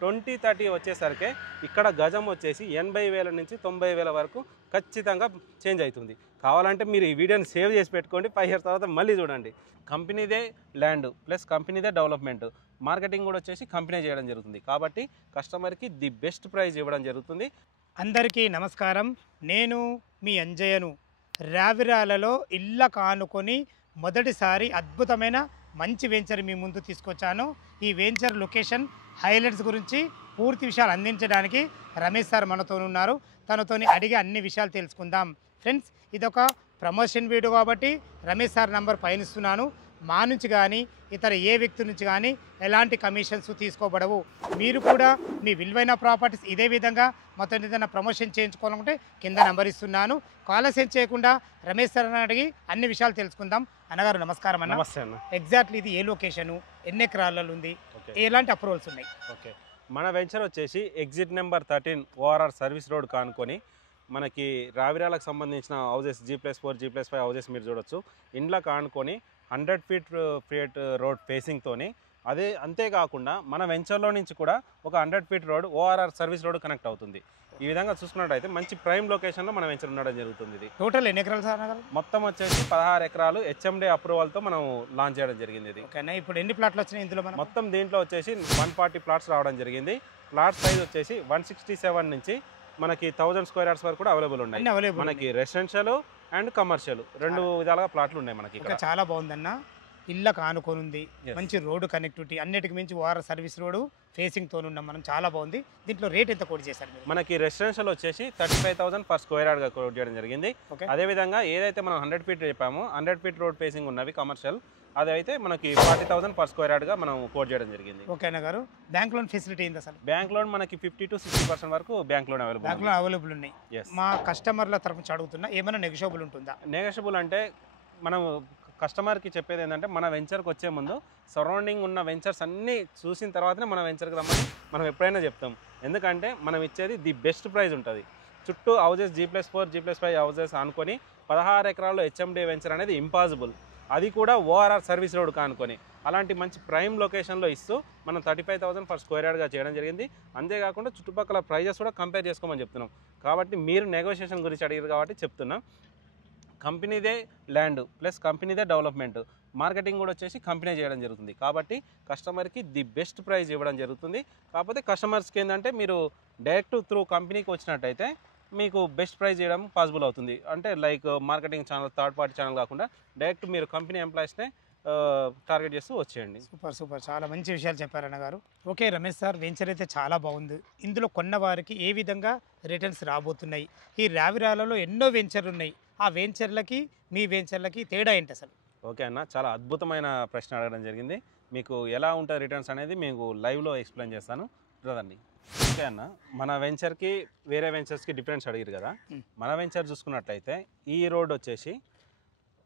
2030 వచ్చేసరికి ఇక్కడ గజం వచ్చేసి 80,000 నుంచి 90,000 వరకు ఖచ్చితంగా చేంజ్ అవుతుంది. కావాలంటే మీరు ఈ వీడియోని సేవ్ చేసి పెట్టుకోండి, 5 years తర్వాత మళ్ళీ చూడండి. కంపెనీదే ల్యాండ్ ప్లస్ కంపెనీదే డెవలప్మెంట్, మార్కెటింగ్ కూడా వచ్చేసి కంపెనీ చేయడం జరుగుతుంది. కాబట్టి కస్టమర్కి ది బెస్ట్ ప్రైస్ ఇవ్వడం జరుగుతుంది. అందరికీ నమస్కారం. నేను మీ అంజయ్యను. రావిరాలలో ఇళ్ళ కానుకొని మొదటిసారి అద్భుతమైన మంచి వెంచర్ మీ ముందు తీసుకొచ్చాను. ఈ వెంచర్ లొకేషన్ హైలైట్స్ గురించి పూర్తి విషయాలు అందించడానికి రమేష్ సార్ మనతో ఉన్నారు. తనతోని అడిగి అన్ని విషయాలు తెలుసుకుందాం. ఫ్రెండ్స్, ఇదొక ప్రమోషన్ వీడియో కాబట్టి రమేష్ సార్ నంబర్ పయనిస్తున్నాను. మా నుంచి కానీ ఇతర ఏ వ్యక్తి నుంచి కానీ ఎలాంటి కమిషన్స్ తీసుకోబడవు. మీరు కూడా మీ విలువైన ప్రాపర్టీస్ ఇదే విధంగా మొత్తం ఏదైనా ప్రమోషన్ చేయించుకోవాలనుకుంటే కింద నెంబర్ ఇస్తున్నాను. కాలర్స్ చేయకుండా రమేష్ సార్ అడిగి అన్ని విషయాలు తెలుసుకుందాం. అన్నగారు నమస్కారం అన్న. నమస్తే అన్న. ఎగ్జాక్ట్లీ ఇది ఏ లొకేషను, ఎన్ని ఎకరాలలో ఉంది, ఎలాంటి అప్రూవల్స్ ఉన్నాయి? ఓకే, మన వెంచర్ వచ్చేసి exit number 13 ORR service road కానుకొని మనకి రావిరాలకు సంబంధించిన హౌజెస్ G+4 G+5 హౌజెస్ మీరు చూడొచ్చు. ఇండ్ల కానుకొని 100 feet రోడ్ ఫేసింగ్తోని అంతేకాకుండా మన వెంచర్లో నుంచి కూడా ఒక 100 feet road ORR service road connect అవుతుంది. ఈ విధంగా చూసుకున్నట్టయితే మంచి ప్రైమ్ లొకేషన్లో మన వెంచర్ ఉండడం జరుగుతుంది. ఇది టోటల్ ఎన్ని ఎకరాలు సార్? మొత్తం వచ్చేసి 16 ఎకరాలు HMD అప్రూవల్తో మనం లాంచ్ చేయడం జరిగింది. ఇది ఓకేనా. ఇప్పుడు ఎన్ని ప్లాట్లు వచ్చినాయి ఇందులో? మొత్తం దీంట్లో వచ్చేసి 140 ప్లాట్స్ రావడం జరిగింది. ప్లాట్ సైజ్ వచ్చేసి 167 నుంచి మనకి 1000 square yards వరకు కూడా అవైలబుల్ ఉన్నాయి. మనకి రెసిడెన్షియల్ అండ్ కమర్షియల్ రెండు విధాలుగా ప్లాట్లు ఉన్నాయి మనకి. చాలా బాగుందన్న. ఇళ్ళ కానుకొని ఉంది, మంచి రోడ్డు కనెక్టివిటీ, అన్నిటికి మించి ORR సర్వీస్ రోడ్ ఫేసింగ్ తో ఉన్నాం మనం. చాలా బాగుంది. దీంట్లో రేట్ ఎంత కోట్ చేశారు? మనకి రెసిడెన్షియల్ వచ్చేసి 35,000 per square yard గా కోట్ చేయడం జరిగింది. అదేవిధంగా ఏదైతే మనం 100 feet చెప్పామో 100 feet రోడ్ ఫేసింగ్ ఉన్నవి కమర్షియల్, అదైతే మనకి 40,000 per square yard గా మనం కోట్ చేయడం జరిగింది. ఓకేనా గారు. బ్యాంక్ లోన్ ఫెసిలిటీ ఏంది అసలు? బ్యాంక్ లోన్ మనకి 50 to 60% వరకు బ్యాంక్ లోన్ అవైలబుల్ ఉన్నాయి. మా కస్టమర్ల తరఫు నుంచి అడుగుతున్నా, ఏమైనా నెగోషియబుల్ ఉంటుందా? నెగోషియబుల్ అంటే మనం కస్టమర్కి చెప్పేది ఏంటంటే మన వెంచర్కి వచ్చే ముందు సరౌండింగ్ ఉన్న వెంచర్స్ అన్నీ చూసిన తర్వాతనే మన వెంచర్కి రమ్మని మనం ఎప్పుడైనా చెప్తాం. ఎందుకంటే మనం ఇచ్చేది ది బెస్ట్ ప్రైస్ ఉంటుంది. చుట్టూ హౌజెస్ G+4 G+5 హౌజెస్ అనుకొని 16 ఎకరాల్లో HMD వెంచర్ అనేది ఇంపాసిబుల్. అది కూడా ORR సర్వీస్ రోడ్ కానుకొని అలాంటి మంచి ప్రైమ్ లొకేషన్లో ఇస్తూ మనం 35,000 per square yard గా చేయడం జరిగింది. అంతేకాకుండా చుట్టుపక్కల ప్రైజెస్ కూడా కంపేర్ చేసుకోమని చెప్తున్నాం. కాబట్టి మీరు నెగోషియేషన్ గురించి అడిగారు కాబట్టి చెప్తున్నాం. కంపెనీదే ల్యాండ్ ప్లస్ కంపెనీదే డెవలప్మెంట్, మార్కెటింగ్ కూడా వచ్చేసి కంపెనీ చేయడం జరుగుతుంది. కాబట్టి కస్టమర్కి ది బెస్ట్ ప్రైస్ ఇవ్వడం జరుగుతుంది. కాకపోతే కస్టమర్స్కి ఏంటంటే మీరు డైరెక్ట్ త్రూ కంపెనీకి వచ్చినట్టయితే మీకు బెస్ట్ ప్రైస్ చేయడం పాసిబుల్ అవుతుంది. అంటే like marketing channel, third party channel కాకుండా డైరెక్ట్ మీరు కంపెనీ ఎంప్లాయీస్నే టార్గెట్ చేస్తూ వచ్చేయండి. సూపర్, చాలా మంచి విషయాలు చెప్పారన్న గారు. ఓకే రమేష్ సార్, వెంచర్ అయితే చాలా బాగుంది. ఇందులో కొన్న వారికి ఏ విధంగా రిటర్న్స్ రాబోతున్నాయి? ఈ రావిరాలలో ఎన్నో వెంచర్లు ఉన్నాయి, ఆ వెంచర్లకి మీ వెంచర్లకి తేడా ఏంటి అసలు? ఓకే అన్న, చాలా అద్భుతమైన ప్రశ్న అడగడం జరిగింది. మీకు ఎలా ఉంటుంది రిటర్న్స్ అనేది మీకు లైవ్లో ఎక్స్ప్లెయిన్ చేస్తాను చూడండి. ఓకే అన్న, మన వెంచర్కి వేరే వెంచర్స్కి డిఫరెన్స్ అడిగారు కదా. మన వెంచర్ చూసుకున్నట్లయితే ఈ రోడ్ వచ్చేసి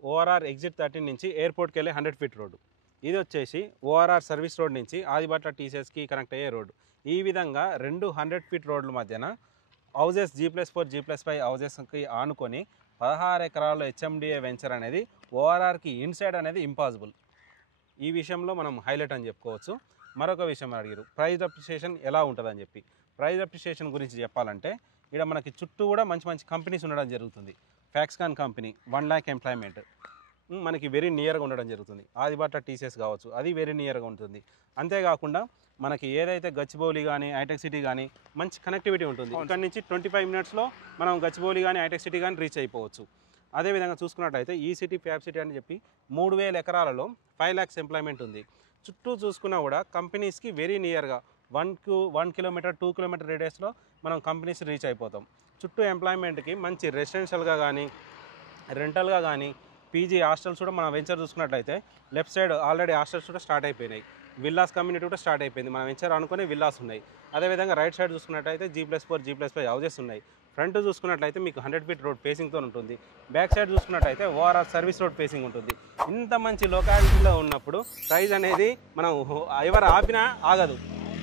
ORR ఎగ్జిట్ 13 నుంచి ఎయిర్పోర్ట్కి వెళ్ళే 100 feet రోడ్డు. ఇది వచ్చేసి ORR సర్వీస్ రోడ్ నుంచి ఆదిబట్ల TCSకి కనెక్ట్ అయ్యే రోడ్డు. ఈ విధంగా 2 100 feet రోడ్ల మధ్యన హౌజెస్ G+4 G+5 హౌజెస్కి ఆనుకొని 16 ఎకరాల్లో HMDA వెంచర్ అనేది ORRకి ఇన్సైడ్ అనేది ఇంపాసిబుల్. ఈ విషయంలో మనం హైలైట్ అని చెప్పుకోవచ్చు. మరొక విషయం అడిగారు, ప్రైస్ అప్రిషియేషన్ ఎలా ఉంటుందని చెప్పి. ప్రైస్ అప్రిషియేషన్ గురించి చెప్పాలంటే ఇక్కడ మనకి చుట్టూ కూడా మంచి మంచి కంపెనీస్ ఉండడం జరుగుతుంది. ఫ్యాక్స్కాన్ కంపెనీ 1 lakh ఎంప్లాయ్మెంట్ మనకి వెరీ నియర్గా ఉండడం జరుగుతుంది. ఆదిబట్ల TCS కావచ్చు, అది వెరీ నియర్గా ఉంటుంది. అంతేకాకుండా మనకి ఏదైతే గచ్చిబౌలి కానీ హైటెక్ సిటీ కానీ మంచి కనెక్టివిటీ ఉంటుంది. ఇక్కడ నుంచి 25 minutesలో మనం గచ్చిబౌలి కానీ హైటెక్ సిటీ కానీ రీచ్ అయిపోవచ్చు. అదేవిధంగా చూసుకున్నట్టయితే ఈ సిటీ ఫ్యాబ్ సిటీ అని చెప్పి 3000 ఎకరాలలో 5 lakhs ఎంప్లాయ్మెంట్ ఉంది. చుట్టూ చూసుకున్నా కూడా కంపెనీస్కి వెరీ నియర్గా 1 kilometer 2 kilometer రేడియస్లో మనం కంపెనీస్ రీచ్ అయిపోతాం. చుట్టూ ఎంప్లాయ్మెంట్కి మంచి రెసిడెన్షియల్గా కానీ రెంటల్గా కానీ పీజీ హాస్టల్స్ కూడా మన వెంచర్ చూసుకున్నట్లయితే లెఫ్ట్ సైడ్ ఆల్రెడీ హాస్టల్స్ కూడా స్టార్ట్ అయిపోయినాయి. విల్లాస్ కమ్యూనిటీ కూడా స్టార్ట్ అయిపోయింది. మన వెంచర్ అనుకునే విల్లాస్ ఉన్నాయి. అదేవిధంగా రైట్ సైడ్ చూసుకున్నట్లయితే G+4 G+5 హౌజెస్ ఉన్నాయి. ఫ్రంట్ చూసుకున్నట్లయితే మీకు 100 feet రోడ్ ఫేసింగ్తో ఉంటుంది. బ్యాక్ సైడ్ చూసుకున్నట్లయితే ORR సర్వీస్ రోడ్ ఫేసింగ్ ఉంటుంది. ఇంత మంచి లొకాలిటీలో ఉన్నప్పుడు ప్రైస్ అనేది మనం ఎవరు ఆపినా ఆగదు.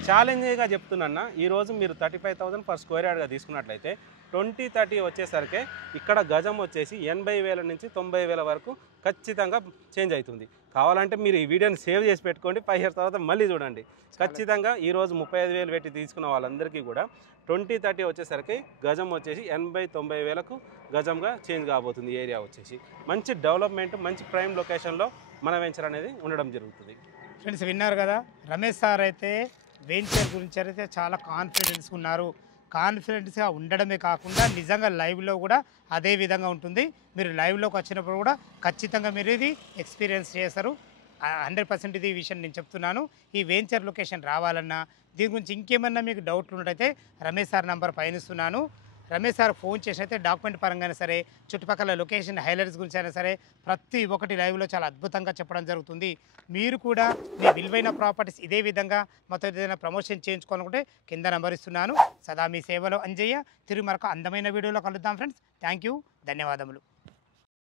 ఛాలెంజింగ్గా చెప్తున్నా, ఈరోజు మీరు 35,000 పర్ స్క్వేర్ యార్డ్గా తీసుకున్నట్లయితే 2030 వచ్చేసరికి ఇక్కడ గజం వచ్చేసి 80,000 నుంచి 90,000 వరకు ఖచ్చితంగా చేంజ్ అవుతుంది. కావాలంటే మీరు ఈ వీడియోని సేవ్ చేసి పెట్టుకోండి, 5 ఇయర్స్ తర్వాత మళ్ళీ చూడండి. ఖచ్చితంగా ఈరోజు 35,000 పెట్టి తీసుకున్న వాళ్ళందరికీ కూడా 2030 వచ్చేసరికి గజం వచ్చేసి 80,000-90,000కు గజంగా చేంజ్ కాబోతుంది. ఏరియా వచ్చేసి మంచి డెవలప్మెంట్, మంచి ప్రైమ్ లొకేషన్లో మన వెంచర్ అనేది ఉండడం జరుగుతుంది. ఫ్రెండ్స్ విన్నారు కదా, రమేష్ సార్ అయితే వెంచర్ గురించి అయితే చాలా కాన్ఫిడెన్స్ ఉన్నారు. కాన్ఫిడెన్స్గా ఉండడమే కాకుండా నిజంగా లైవ్లో కూడా అదే విధంగా ఉంటుంది. మీరు లైవ్లోకి వచ్చినప్పుడు కూడా ఖచ్చితంగా మీరు ఇది ఎక్స్పీరియన్స్ చేస్తారు. 100% ఇది విషయం నేను చెప్తున్నాను. ఈ వెంచర్ లొకేషన్ రావాలన్నా, దీని గురించి ఇంకేమన్నా మీకు డౌట్లు ఉన్నట్టయితే రమేష్ సార్ నంబర్ పైన ఇస్తున్నాను. రమేష్ సార్ ఫోన్ చేసి అయితే డాక్యుమెంట్ పరంగా సరే, చుట్టుపక్కల లొకేషన్ హైలైట్స్ గురించి అయినా సరే ప్రతి ఒక్కటి లైవ్లో చాలా అద్భుతంగా చెప్పడం జరుగుతుంది. మీరు కూడా మీ విలువైన ప్రాపర్టీస్ ఇదే విధంగా మొత్తం ఏదైనా ప్రమోషన్ చేయించుకోవాలనుకుంటే కింద నంబర్ ఇస్తున్నాను. సదా మీ సేవలో అంజయ్య. తిరిగి మరొక అందమైన వీడియోలో కలుద్దాం ఫ్రెండ్స్. థ్యాంక్ యూ, ధన్యవాదములు.